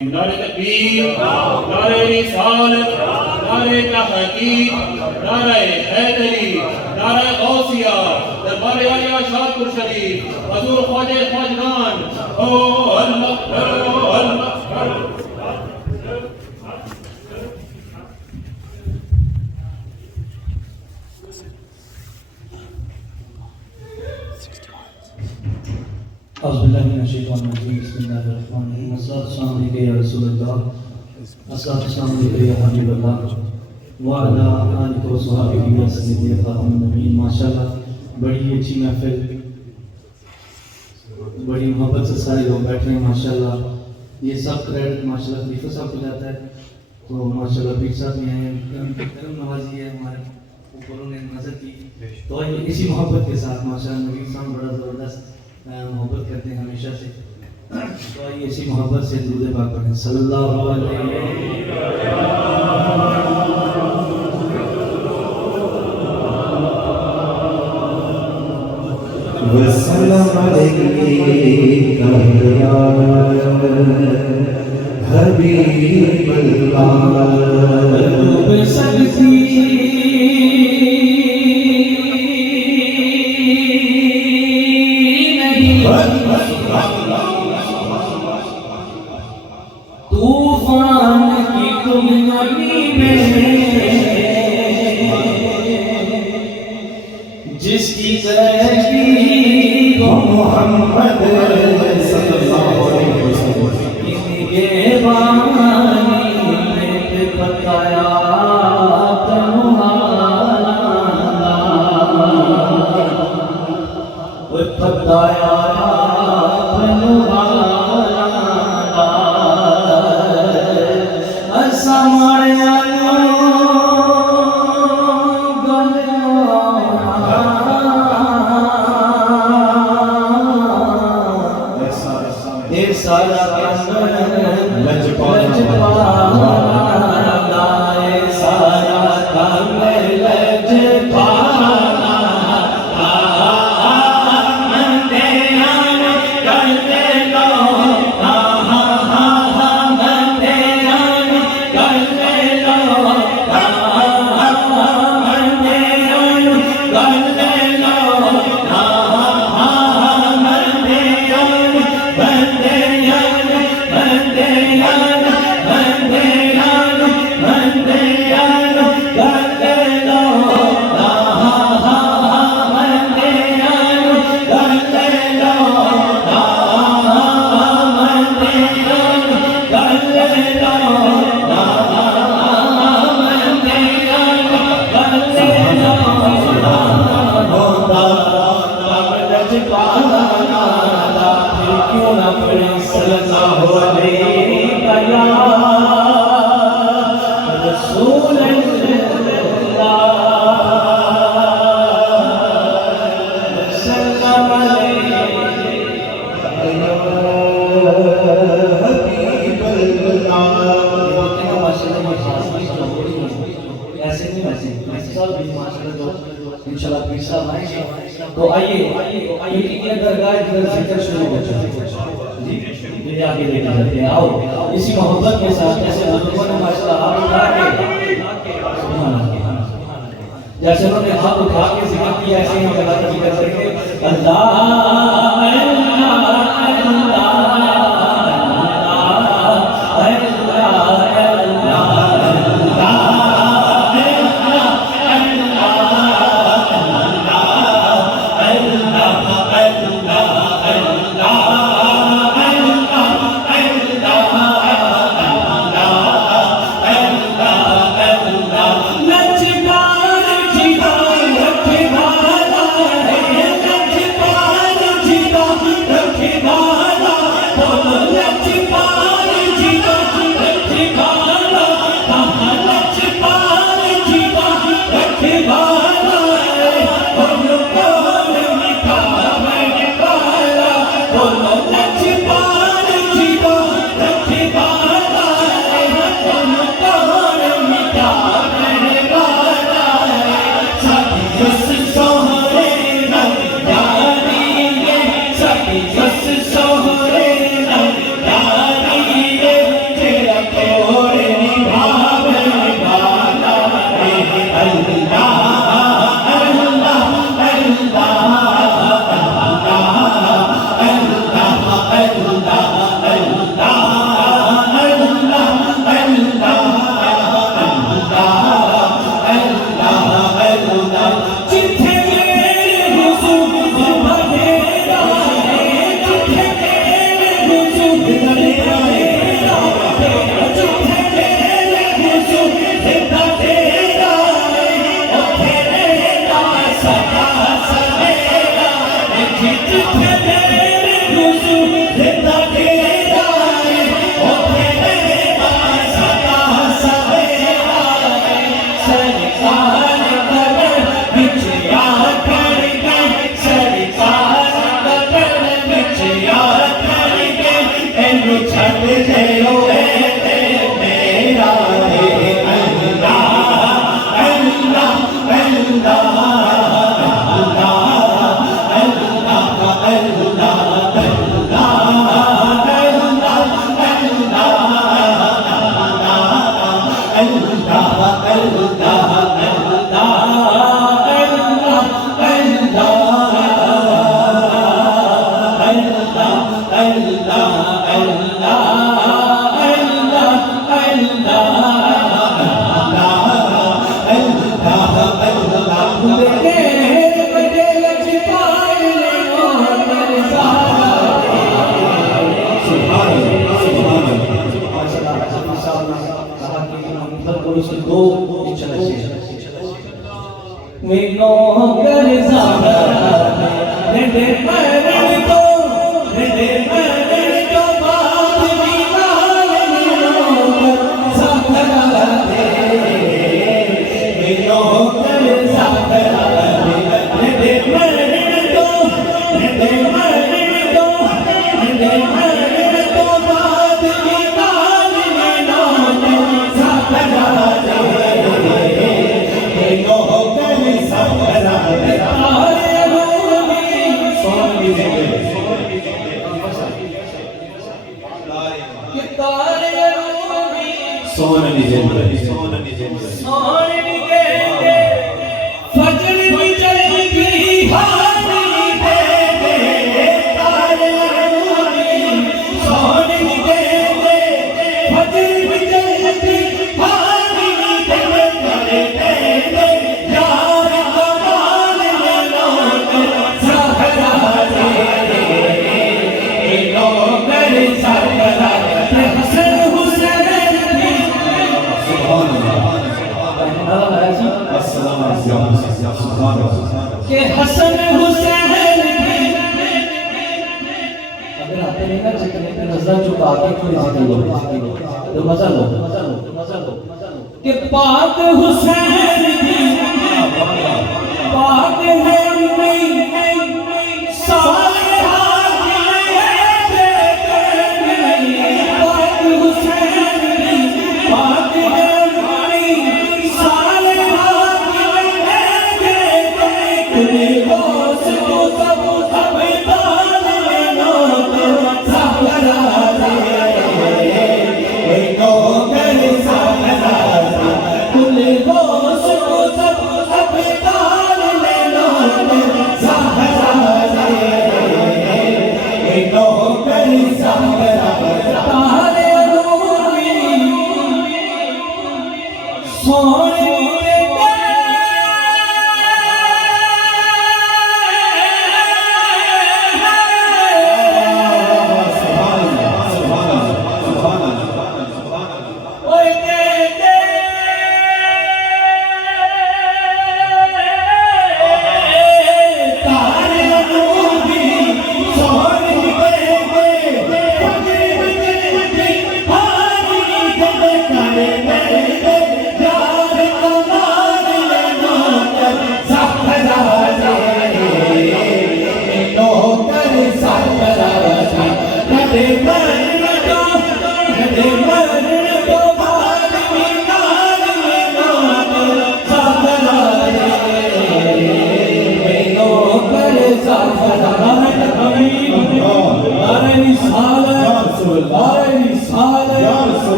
नारे तकबीर, नारे रिसालत, नारे तहकीक, नारे हैदरी, नारे गौसिया, दरबार आलिया शाहपुर शरीफ, हजूर ख्वाजा ख्वाजगान, ओ अल-मक़बर, ओ अल-मक़बर। माशाअल्लाह बड़ी अच्छी महफिल, बड़ी मोहब्बत से सारे लोग बैठे हैं माशाअल्लाह। ये सब क्रेडिट माशाअल्लाह खलीफा साहब को जाता है। तो माशाअल्लाह पीर साहब भी हैं, करम नवाजी है हमारे ऊपर उन्हें नजर की। तो इसी मोहब्बत के साथ माशाअल्लाह नबी साहब बड़ा ज़बरदस्त मोहब्बत करते हैं हमेशा से। तो आइए इसी मोहब्बत से दुरूद पाक पढ़ें सल्लल्लाहु अलैहि वसल्लम अलैका या हबीबल्लाह। तूफान की तुम नबी में जिसकी तरह मोहम्मद सल्लल्लाहु अलैहि वसल्लम ये बानी में बताया बताया इंशाल्लाह पीर साहब आएंगे। तो आइए ये दरगाह इधर जिक्र शुरू हो जाए जी, ये आगे लेके जाते हैं। आओ इसी मोहब्बत के साथ जैसे बुजुर्गों ने माशाल्लाह हाथ उठा के सुभान अल्लाह, जैसे उन्होंने हाथ उठा के जिक्र किया ऐसे ही हम अल्लाह का जिक्र करेंगे। अल्लाह जी कि पाक हुसैन की पाक है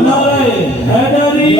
नारे हैदरी